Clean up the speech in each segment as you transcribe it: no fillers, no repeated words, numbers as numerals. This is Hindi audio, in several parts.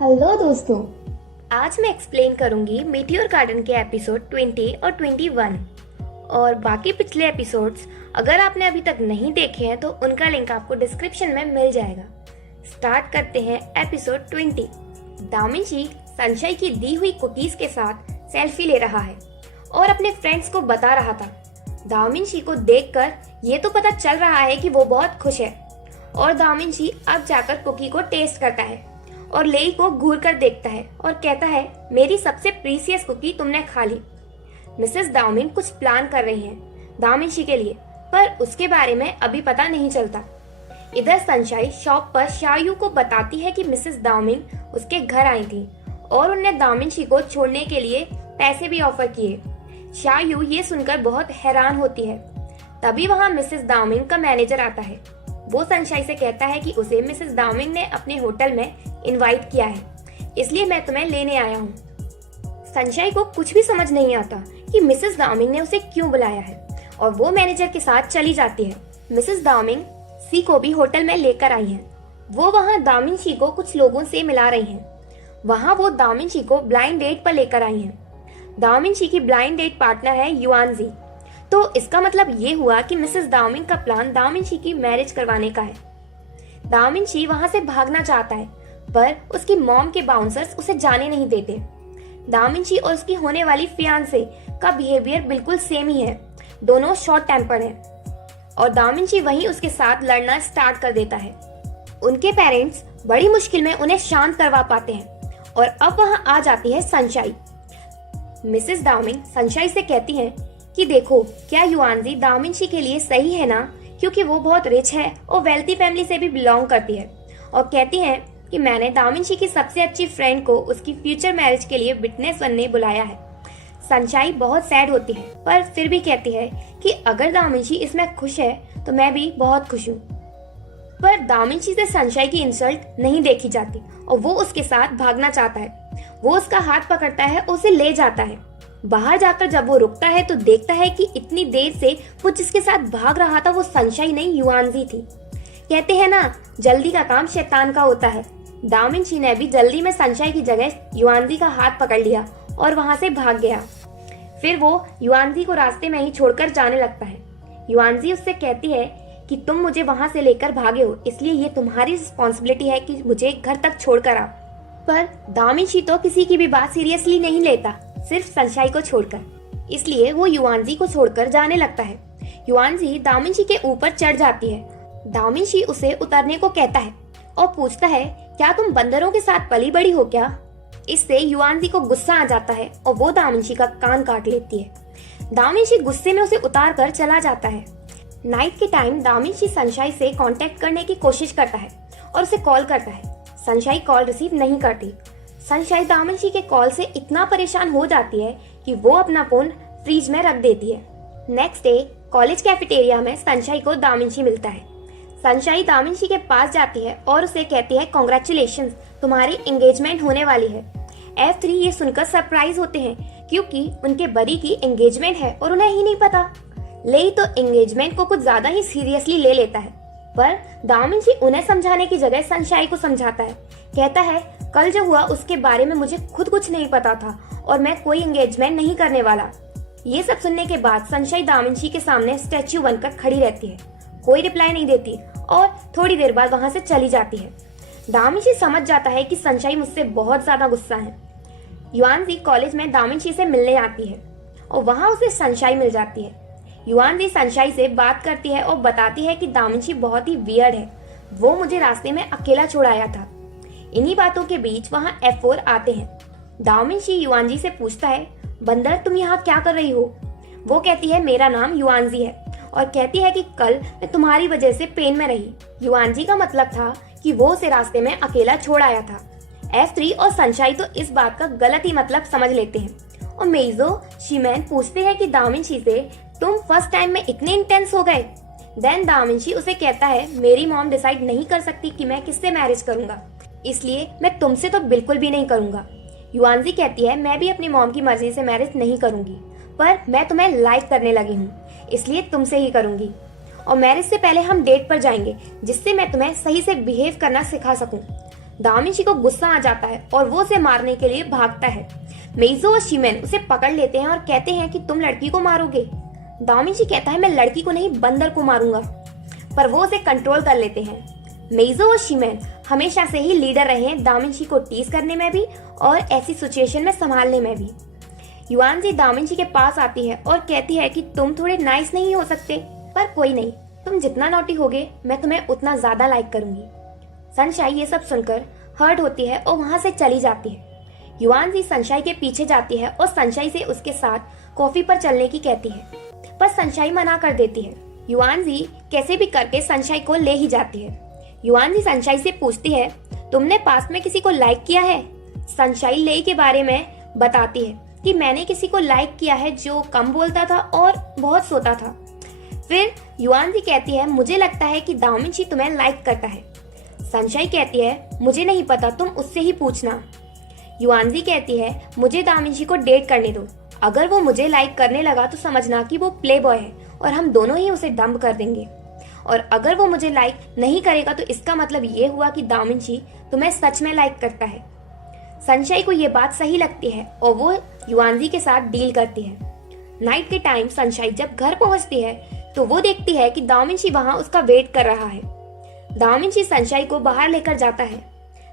हेलो दोस्तों। आज मैं एक्सप्लेन करूंगी मीटियोर गार्डन के एपिसोड 20 और 21 और बाकी पिछले एपिसोड्स अगर आपने अभी तक नहीं देखे हैं तो उनका लिंक आपको डिस्क्रिप्शन में मिल जाएगा। स्टार्ट करते हैं एपिसोड 20। दामिंची सनशाई की दी हुई कुकीज के साथ सेल्फी ले रहा है और अपने फ्रेंड्स को बता रहा था। दामिंची को देखकर ये तो पता चल रहा है कि वो बहुत खुश है और दामिंची अब जाकर कुकी को टेस्ट करता है और लेई को घूर कर देखता है और कहता है, मेरी सबसे प्रीसियस कुकी तुमने खा ली। मिसेस दाओमिंग कुछ प्लान कर रही हैं दामिंची के लिए, पर उसके बारे में अभी पता नहीं चलता। इधर सनशाई शॉप पर शायू को बताती है कि मिसेस दाओमिंग उसके घर आई थी और उन्हें दामिंची को छोड़ने के लिए पैसे भी ऑफर किए। शायू ये सुनकर बहुत हैरान होती है। तभी वहाँ मिसेस दाओमिंग का मैनेजर आता है। वो सनशाई से कहता है कि उसे मिसेस दाओमिंग ने अपने होटल में इनवाइट किया है, इसलिए मैं तुम्हें लेने आया हूँ। सनशाई को कुछ भी समझ नहीं आता कि मिसेस दाओमिंग ने उसे क्यों बुलाया है और वो मैनेजर के साथ चली जाती है। मिसेस दाओमिंग सी को भी होटल में लेकर आई हैं। वो वहाँ दामिंची को कुछ लोगों से मिला रही हैं। वहाँ वो दामिंची को ब्लाइंड डेट पर लेकर आई हैं। दामिंची की ब्लाइंड डेट पार्टनर है युआनजी। तो इसका मतलब ये हुआ कि मिसेस दाओमिंग का प्लान दामिंची की मैरिज करवाने का है। दामिंची वहाँ से भागना चाहता है, पर उसकी मॉम के बाउंसर्स उसे जाने नहीं देते। दामिंची और उसकी होने वाली फियांसे का बिहेवियर बिल्कुल सेम ही है। दोनों शॉर्ट टेम्पर्ड हैं और दामिंची वहीं उसके साथ लड़ना स्टार्ट कर देता है। उनके पेरेंट्स बड़ी मुश्किल में उन्हें शांत करवा पाते हैं और अब वहाँ आ जाती है सनशाई। मिसेस दाओमिंग सनशाई से कहती है कि देखो, क्या युआनजी दामिंची के लिए सही है ना, क्योंकि वो बहुत रिच है और वेल्थी फैमिली से भी बिलोंग करती है। और कहती है कि मैंने दामिंची की सबसे अच्छी फ्रेंड को उसकी फ्यूचर मैरिज के लिए विटनेस बनने बुलाया है। सनशाई बहुत सैड होती है, पर फिर भी कहती है कि अगर दामिंची इसमें खुश है तो मैं भी बहुत खुश हूँ। पर दामिंची से सनशाई की इंसल्ट नहीं देखी जाती और वो उसके साथ भागना चाहता है। वो उसका हाथ पकड़ता है और उसे ले जाता है। बाहर जाकर जब वो रुकता है तो देखता है कि इतनी देर से वो जिसके साथ भाग रहा था वो सनशाई नहीं युआनजी थी। कहते हैं ना, जल्दी का काम शैतान का होता है। दामिंची ने भी जल्दी में सनशाई की जगह युआनजी का हाथ पकड़ लिया और वहां से भाग गया। फिर वो युआनजी को रास्ते में ही छोड़कर जाने लगता है। युआनजी उससे कहती है कि तुम मुझे वहां से लेकर भागे हो, इसलिए ये तुम्हारी रिस्पॉन्सिबिलिटी है कि मुझे घर तक छोड़कर आओ। पर दामिंची तो किसी की भी बात सीरियसली नहीं लेता, सिर्फ सनशाई को छोड़कर, इसलिए वो युआनजी को छोड़कर जाने लगता है। युआनजी दामिंची के ऊपर चढ़ जाती है। दामिंची उसे उतरने को कहता है और पूछता है, क्या तुम बंदरों के साथ पली बड़ी हो क्या? इससे युआनजी को गुस्सा आ जाता है और वो दामिंची का कान काट लेती है। दामिंची गुस्से में उसे उतार कर चला जाता है। नाइट के टाइम दामिंची सनशाई से कांटेक्ट करने की कोशिश करता है और उसे कॉल करता है। सनशाई कॉल रिसीव नहीं करती। सनशाई दामिंची के कॉल से इतना परेशान हो जाती है कि वो अपना फोन फ्रिज में रख देती है। नेक्स्ट डे कॉलेज कैफेटेरिया में सनशाई को दामिंची मिलता है। सनशाई दामिंची के पास जाती है और उसे कहती है, कॉन्ग्रेचुलेशंस, तुम्हारी एंगेजमेंट होने वाली है। F3 ये सुनकर सरप्राइज होते हैं क्योंकि उनके बड़ी की एंगेजमेंट है और उन्हें ही नहीं पता। लेई तो एंगेजमेंट को कुछ ज्यादा ही सीरियसली ले लेता है, पर दामिंची उन्हें समझाने की जगह सनशाई को समझाता है। कहता है, कल जो हुआ उसके बारे में मुझे खुद कुछ नहीं पता था और मैं कोई एंगेजमेंट नहीं करने वाला। ये सब सुनने के बाद सनशाई दामिंची के सामने स्टैच्यू बनकर खड़ी रहती है, कोई रिप्लाई नहीं देती और थोड़ी देर बाद वहां से चली जाती है। दामिंची समझ जाता है कि सनशाई मुझसे बहुत ज्यादा गुस्सा है। युआनजी कॉलेज में दामिंची से मिलने आती है और वहां उसे सनशाई मिल जाती है। युआनजी सनशाई से बात करती है और बताती है कि दामिंची बहुत ही वियर्ड है, वो मुझे रास्ते में अकेला छोड़ाया था। इन्हीं बातों के बीच वहाँ F4 आते हैं। दामिंची युआनजी से पूछता है, बंदर तुम यहाँ क्या कर रही हो? वो कहती है, मेरा नाम युआनजी है और कहती है कि कल मैं तुम्हारी वजह से पेन में रही। युआनजी का मतलब था कि वो उसे रास्ते में अकेला छोड़ आया था। F3 और सनशाई तो इस बात का गलत ही मतलब समझ लेते हैं और मेइजो शिमैन पूछते हैं कि दामिंची से, तुम फर्स्ट टाइम में इतने इंटेंस हो गए? देन दामिंची उसे कहता है, मेरी मॉम डिसाइड नहीं कर सकती कि मैं किससे मैरिज करूंगा, इसलिए मैं तुमसे तो बिल्कुल भी नहीं करूंगा। युआनजी कहती है, मैं भी अपनी मॉम की मर्जी से मैरिज नहीं करूंगी, पर मैं तुम्हें लाइक करने लगी हूँ, इसलिए तुमसे ही करूंगी और मैरिज से पहले हम डेट पर जाएंगे जिससे मैं तुम्हें सही से बिहेव करना सिखा सकूं। दामिंशी को गुस्सा आ जाता है और वो उसे मारने के लिए भागता है। मेइजो और शिमेन उसे पकड़ लेते हैं और कहते हैं कि तुम लड़की को मारोगे। दामिंशी कहता है मैं लड़की को नहीं बंदर को मारूंगा, पर वो उसे कंट्रोल कर लेते हैं। मेइजो और शिमेन हमेशा से ही लीडर रहे हैं, दामिंशी को टीज करने में भी और ऐसी सिचुएशन में संभालने में भी। युआनजी दामिंशी के पास आती है और कहती है कि तुम थोड़े नाइस नहीं हो सकते, पर कोई नहीं, तुम जितना नॉटी होगे मैं तुम्हें उतना ज्यादा लाइक करूंगी। सनशाई ये सब सुनकर हर्ट होती है और वहां से चली जाती है। युआनजी सनशाई के पीछे जाती है और सनशाई से उसके साथ कॉफी पर चलने की कहती है, पर सनशाई मना कर देती है। युआनजी कैसे भी करके सनशाई को ले ही जाती है। युआनजी सनशाई से पूछती है तुमने पास्ट में किसी को लाइक किया है? सनशाई लेई के बारे में बताती है कि मैंने किसी को लाइक किया है जो कम बोलता था और बहुत सोता था। फिर युआनजी कहती है मुझे लगता है कि दामिंशी तुम्हें लाइक करता है। सनशाई कहती है मुझे नहीं पता, तुम उससे ही पूछना। युआनजी कहती है मुझे दामिंशी को डेट करने दो, अगर वो मुझे लाइक करने लगा तो समझना कि वो प्ले बॉय है और हम दोनों ही उसे डंप कर देंगे, और अगर वो मुझे लाइक नहीं करेगा तो इसका मतलब ये हुआ कि दामिंशी तुम्हें सच में लाइक करता है। सनशाई को ये बात सही लगती है और वो युआनजी के साथ डील करती है। नाइट के टाइम सनशाई जब घर पहुंचती है तो वो देखती है कि दामिंशी वहां उसका वेट कर रहा है। दामिंशी सनशाई को बाहर लेकर जाता है।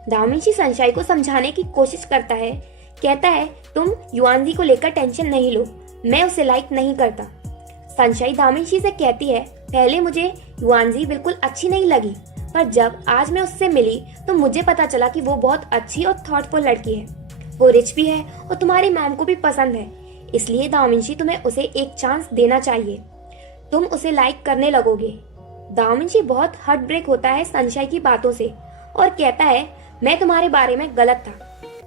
दामिंशी सनशाई को समझाने की कोशिश करता है, कहता है तुम युआनजी को लेकर टेंशन नहीं लो, मैं उसे लाइक नहीं करता। सनशाई दामिंशी से कहती है पहले मुझे युआनजी बिल्कुल अच्छी नहीं लगी, पर जब आज मैं उससे मिली तो मुझे पता चला कि वो बहुत अच्छी और थॉटफुल लड़की है। वो रिच भी है और तुम्हारी मॉम को भी पसंद है, इसलिए दामिंशी तुम्हें उसे एक चांस देना चाहिए, तुम उसे लाइक करने लगोगे। दामिंशी बहुत हार्ट ब्रेक होता है सनशाई की बातों से और कहता है मैं तुम्हारे बारे में गलत था,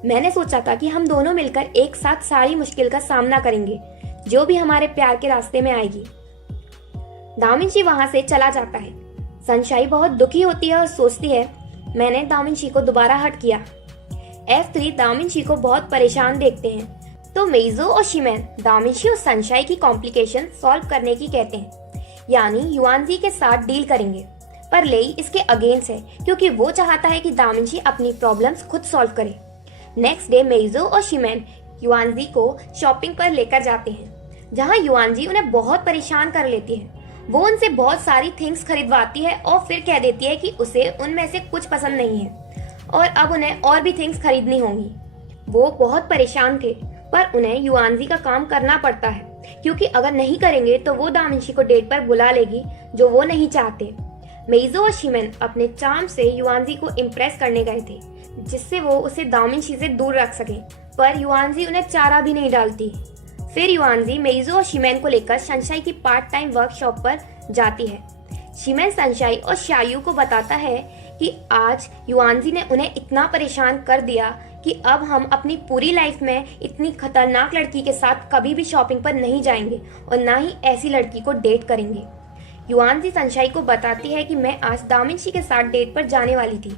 मैंने सोचा था कि हम दोनों मिलकर एक साथ सारी मुश्किल का सामना करेंगे जो भी हमारे प्यार के रास्ते में आएगी। दामिंशी वहां से चला जाता है। सनशाई बहुत दुखी होती है और सोचती है मैंने दामिंशी को दोबारा हर्ट किया। F3 दामिंशी को बहुत परेशान देखते हैं तो मेइजो और शिमेन दामिंशी और सनशाई की कॉम्प्लिकेशन सॉल्व करने की कहते हैं, यानी युआनजी के साथ डील करेंगे, पर लेई इसके अगेंस्ट है क्योंकि वो चाहता है कि दामिंशी अपनी प्रॉब्लम्स खुद सॉल्व करे। नेक्स्ट डे मेइजो और शिमेन युआनजी को शॉपिंग पर लेकर जाते हैं, जहां युआनजी उन्हें बहुत परेशान कर लेती है। वो उनसे बहुत सारी थिंग्स खरीदवाती है और फिर कह देती है कि उसे उनमें से कुछ पसंद नहीं है और अब उन्हें और भी थिंग्स खरीदनी होंगी। वो बहुत परेशान थे, पर उन्हें युआनजी का काम करना पड़ता है क्योंकि अगर नहीं करेंगे तो वो दामिंशी को डेट पर बुला लेगी, जो वो नहीं चाहते। मेइजो और शिमेन अपने चार्म से युआनजी को इम्प्रेस करने गए थे, जिससे वो उसे दामिंशी से दूर रख सके, पर युआनजी उन्हें चारा भी नहीं डालती। फिर युआनजी मेइजो और शिमेन को लेकर सनशाई की पार्ट टाइम वर्कशॉप पर जाती है। शिमेन सनशाई और शायू को बताता है कि आज युआनजी ने उन्हें इतना परेशान कर दिया कि अब हम अपनी पूरी लाइफ में इतनी खतरनाक लड़की के साथ कभी भी शॉपिंग पर नहीं जाएंगे और ना ही ऐसी लड़की को डेट करेंगे। युआनजी सनशाई को बताती है कि मैं आज दामिंशी के साथ डेट पर जाने वाली थी,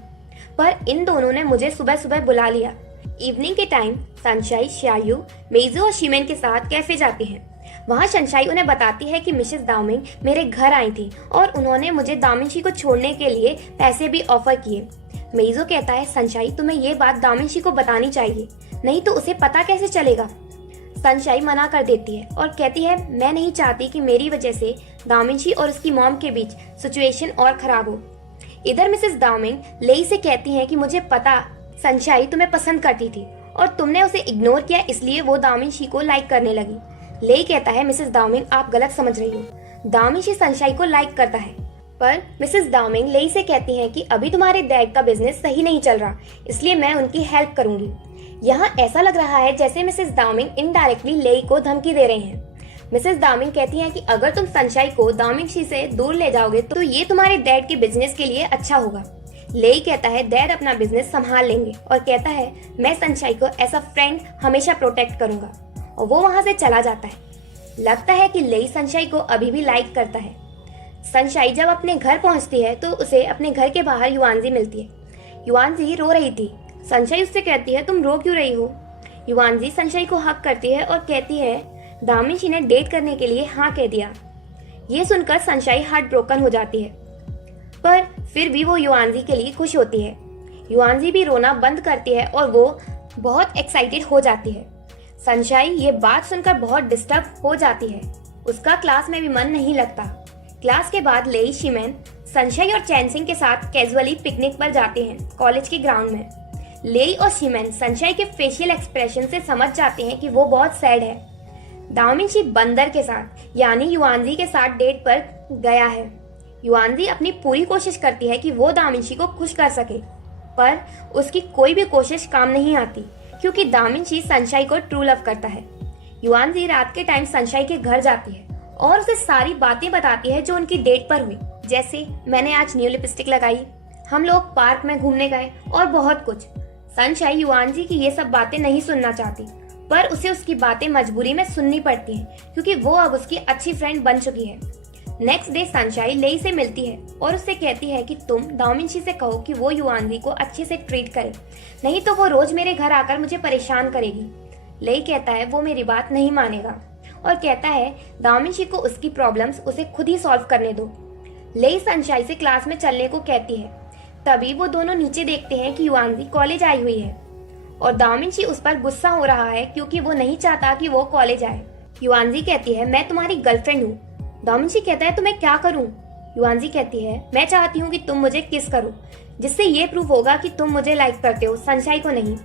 पर इन दोनों ने मुझे सुबह सुबह बुला लिया। इवनिंग के टाइम सनशाई, शायू, मेइजो और शिमेन के साथ कैफे जाते हैं। वहाँ सनशाई उन्हें बताती है कि मिसेस दामिंग मेरे घर आई थी और उन्होंने मुझे दामिंशी को छोड़ने के लिए पैसे भी ऑफर किए। मेइजो कहता है सनशाई तुम्हें ये बात दामिंशी को बतानी चाहिए, नहीं तो उसे पता कैसे चलेगा। सनशाई मना कर देती है और कहती है मैं नहीं चाहती कि मेरी वजह से दामिंशी और उसकी मॉम के बीच सिचुएशन और खराब हो। इधर मिसेस दामिंग लेई से कहती है कि मुझे पता सनशाई तुम्हें पसंद करती थी और तुमने उसे इग्नोर किया, इसलिए वो दामिंशी को लाइक करने लगी। लेई कहता है मिसेस दामिंग आप गलत समझ रही हो, दामिंशी सनशाई को लाइक करता है। पर मिसेस दामिंग लेई से कहती हैं कि अभी तुम्हारे डैड का बिजनेस सही नहीं चल रहा, इसलिए मैं उनकी हेल्प करूंगी। यहाँ ऐसा लग रहा है जैसे मिसेस दामिंग इनडायरेक्टली लेई को धमकी दे रहे हैं। मिसेस दामिंग कहती हैं कि अगर तुम सनशाई को दामिंशी से दूर ले जाओगे तो ये तुम्हारे डैड के बिजनेस के लिए अच्छा होगा। लेई कहता है डैड अपना बिजनेस संभाल लेंगे और कहता है मैं सनशाई को एज अ फ्रेंड हमेशा प्रोटेक्ट करूंगा, और वो वहां से चला जाता है। लगता है कि लेई सनशाई को अभी भी लाइक करता है। सनशाई जब अपने घर पहुंचती है तो उसे अपने घर के बाहर युआनजी मिलती है। युआनजी रो रही थी। सनशाई उससे कहती है तुम रो क्यों रही हो। युआनजी सनशाई को हक करती है और कहती है दामिंशी ने डेट करने के लिए हाँ कह दिया। ये सुनकर सनशाई हार्ट ब्रोकन हो जाती है, पर फिर भी वो युआनजी के लिए खुश होती है। युआनजी भी रोना बंद करती है और वो बहुत एक्साइटेड हो जाती है। सनशाई ये बात सुनकर बहुत डिस्टर्ब हो जाती है। उसका क्लास में भी मन नहीं लगता। क्लास के बाद लेई शिमेन सनशाई और चैनसिंग के साथ कैजुअली पिकनिक पर जाते हैं कॉलेज के ग्राउंड में। लेई और शिमेन सनशाई के फेशियल एक्सप्रेशन से समझ जाते हैं कि वो बहुत सैड है। दाओमिंशी बंदर के साथ यानी युआनजी के साथ डेट पर गया है। युआनजी अपनी पूरी कोशिश करती है कि वो दाओमिंशी को खुश कर सके, पर उसकी कोई भी कोशिश काम नहीं आती क्योंकि दाओमिंशी सनशाई को ट्रू लव करता है। युआनजी रात के टाइम सनशाई के घर जाती है और उसे सारी बातें बताती है जो उनकी डेट पर हुई, जैसे मैंने आज न्यू लिपस्टिक लगाई, हम लोग पार्क में घूमने गए और बहुत कुछ। सनशाई युआनजी की ये सब बातें नहीं सुनना चाहती, पर उसे उसकी बातें मजबूरी में सुननी पड़ती हैं क्योंकि वो अब उसकी अच्छी फ्रेंड बन चुकी है। नेक्स्ट डे सनशाई लेई से मिलती है और उससे कहती है कि तुम दाओमिंशी से कहो कि वो युआनजी को अच्छे से ट्रीट करे, नहीं तो वो रोज मेरे घर आकर मुझे परेशान करेगी। लेई कहता है वो मेरी बात नहीं मानेगा और कहता है दाओमिंशी को उसकी प्रॉब्लम्स उसे खुद ही सॉल्व करने दो। लेई सनशाई से क्लास में चलने को कहती है। तभी वो दोनों नीचे देखते हैं कि युआनजी कॉलेज आई हुई है और दाओमिंशी उस पर गुस्सा हो रहा है क्योंकि वो नहीं चाहता कि वो कॉलेज आए। युआनजी कहती है मैं तुम्हारी गर्लफ्रेंड हूँ। दाओमिंशी कहता है तो मैं क्या करूँ? युआनजी कहती है मैं चाहती हूँ कि तुम मुझे किस करो, जिससे ये प्रूफ होगा कि तुम मुझे लाइक करते हो, सनशाई को नहीं।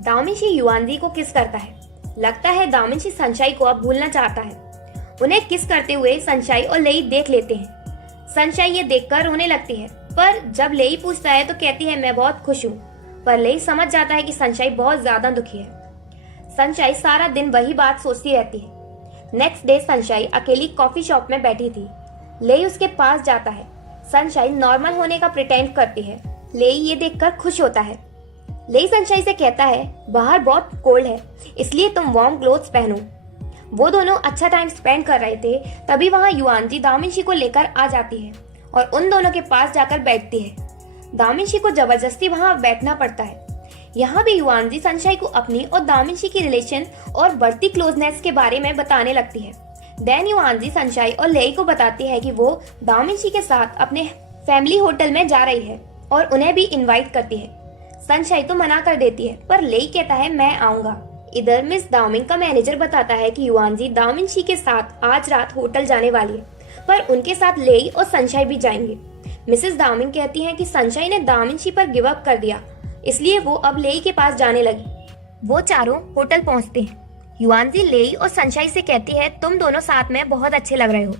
दाओमिंशी युआनजी को किस करता है। लगता है दाओमिंशी सनशाई को अब भूलना चाहता है। उन्हें किस करते हुए सनशाई और लेई देख लेते हैं। सनशाई ये देखकर रोने लगती है, पर जब लेई पूछता है तो कहती है मैं बहुत खुश हूँ, पर लेई समझ जाता है कि सनशाई बहुत ज्यादा दुखी है। सनशाई सारा दिन वही बात सोचती रहती है। नेक्स्ट डे सनशाई अकेली कॉफी शॉप में बैठी थी। लेई उसके पास जाता है। सनशाई नॉर्मल होने का प्रिटेंड करती है। लेई ये देखकर खुश होता है। लेई सनशाई से कहता है बाहर बहुत कोल्ड है, इसलिए तुम वार्म क्लोथ्स पहनो। वो दोनों अच्छा टाइम स्पेंड कर रहे थे, तभी वहाँ युआनजी दाओमिंशी को लेकर आ जाती है और उन दोनों के पास जाकर बैठती है। दाओमिंशी को जबरदस्ती वहाँ बैठना पड़ता है। यहाँ भी युआनजी सनशाई को अपनी और दाओमिंशी की रिलेशन और बढ़ती क्लोजनेस के बारे में बताने लगती है। देन युआनजी सनशाई और लेई को बताती है कि वो दाओमिंशी के साथ अपने फैमिली होटल में जा रही है और उन्हें भी इनवाइट करती है। सनशाई तो मना कर देती है, पर लेई कहता है मैं आऊंगा। इधर मिस दाओमिंग का मैनेजर बताता है कि युआनजी दाओमिंशी के साथ आज रात होटल जाने वाली है, पर उनके साथ लेई और सनशाई भी जाएंगे। मिसेस दाओमिंग कहती हैं कि सनशाई ने दाओमिंशी पर गिव अप कर दिया, इसलिए वो अब लेई के पास जाने लगी। वो चारों होटल पहुंचते हैं। युआनजी लेई और सनशाई से कहती है तुम दोनों साथ में बहुत अच्छे लग रहे हो।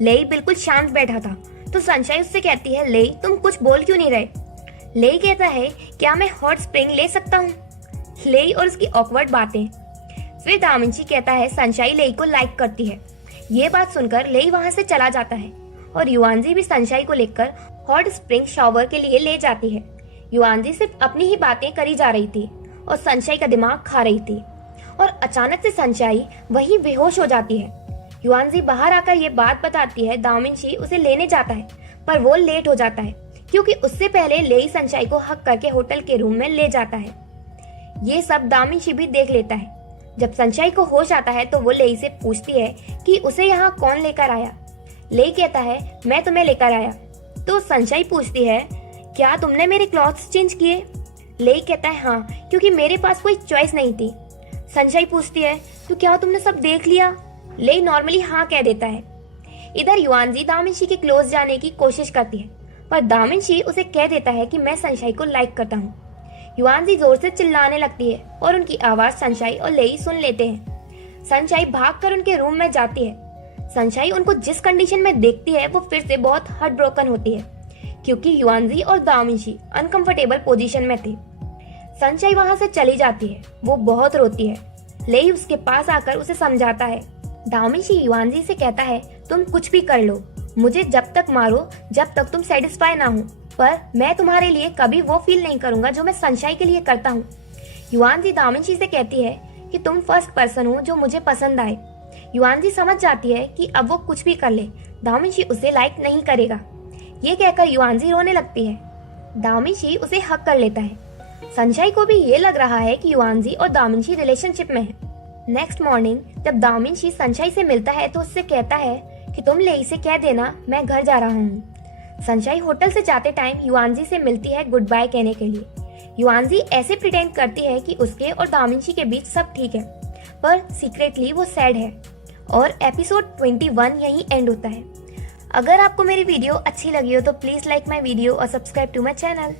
लेई बिल्कुल शांत बैठा था, तो सनशाई उससे कहती है लेई तुम कुछ बोल क्यों नहीं रहे। लेई कहता है क्या मैं हॉट स्प्रिंग ले सकता हूँ। लेई और उसकी ऑकवर्ड बातें। फिर दाओमिंशी कहता है सनशाई लेई को लाइक करती है। ये बात सुनकर लेई वहां से चला जाता है और युआनजी भी सनशाई को लेकर हॉट स्प्रिंग शावर के लिए ले जाती है। युआनजी सिर्फ अपनी ही बातें करी जा रही थी और सनशाई का दिमाग खा रही थी और अचानक से सनशाई वहीं बेहोश हो जाती है। युआनजी बाहर आकर ये बात बताती है। दाओमिंशी उसे लेने जाता है, पर वो लेट हो जाता है क्योंकि उससे पहले लेई सनशाई को हक करके होटल के रूम में ले जाता है। ये सब दाओमिंशी भी देख लेता है। जब सनशाई को होश आता है तो वो लेई से पूछती है कि उसे यहाँ कौन लेकर आया। लेई कहता है मैं तुम्हें लेकर आया। तो सनशाई पूछती है क्या तुमने मेरे क्लॉथ्स चेंज किए। लेई कहता है हाँ, क्योंकि मेरे पास कोई चॉइस नहीं थी। सनशाई पूछती है तो क्या तुमने सब देख लिया। लेई नॉर्मली हाँ कह देता है। इधर युआनजी दाओमिंशी के क्लोज जाने की कोशिश करती है, पर दाओमिंशी उसे कह देता है कि मैं सनशाई को लाइक करता हूँ। युआनजी जोर से चिल्लाने लगती है और उनकी आवाज सनशाई और लेई सुन लेते हैं। सनशाई भागकर उनके रूम में जाती है। सनशाई उनको जिस कंडीशन में देखती है वो फिर से बहुत हार्ट ब्रोकन होती है क्योंकि युआनजी और दाओमिंशी अनकंफर्टेबल पोजीशन में थे। सनशाई वहां से चली जाती है। वो बहुत रोती है। लेई उसके पास आकर उसे समझाता है। दाओमिंशी युआनजी से कहता है तुम कुछ भी कर लो, मुझे जब तक मारो जब तक तुम सेटिस्फाई ना हो, पर मैं तुम्हारे लिए कभी वो फील नहीं करूंगा जो मैं सनशाई के लिए करता हूँ। युआनजी दाओमिंशी से कहती है कि तुम फर्स्ट पर्सन हो जो मुझे पसंद आए। युआनजी समझ जाती है कि अब वो कुछ भी कर ले दाओमिंशी उसे लाइक नहीं करेगा। ये कहकर युआनजी रोने लगती है। दाओमिंशी उसे हक कर लेता है। सनशाई को भी ये लग रहा है कि युआनजी और दाओमिंशी रिलेशनशिप में है। नेक्स्ट मॉर्निंग जब दाओमिंशी सनशाई से मिलता है तो उससे कहता है कि तुम लेई से कह देना मैं घर जा रहा हूँ। सनशाई होटल से जाते टाइम युआनजी से मिलती है गुड बाय कहने के लिए। युआनजी ऐसे प्रिटेंड करती है कि उसके और दामिंशी के बीच सब ठीक है, पर सीक्रेटली वो सैड है। और एपिसोड 21 यहीं एंड होता है। अगर आपको मेरी वीडियो अच्छी लगी हो तो प्लीज़ लाइक माई वीडियो और सब्सक्राइब टू माई चैनल।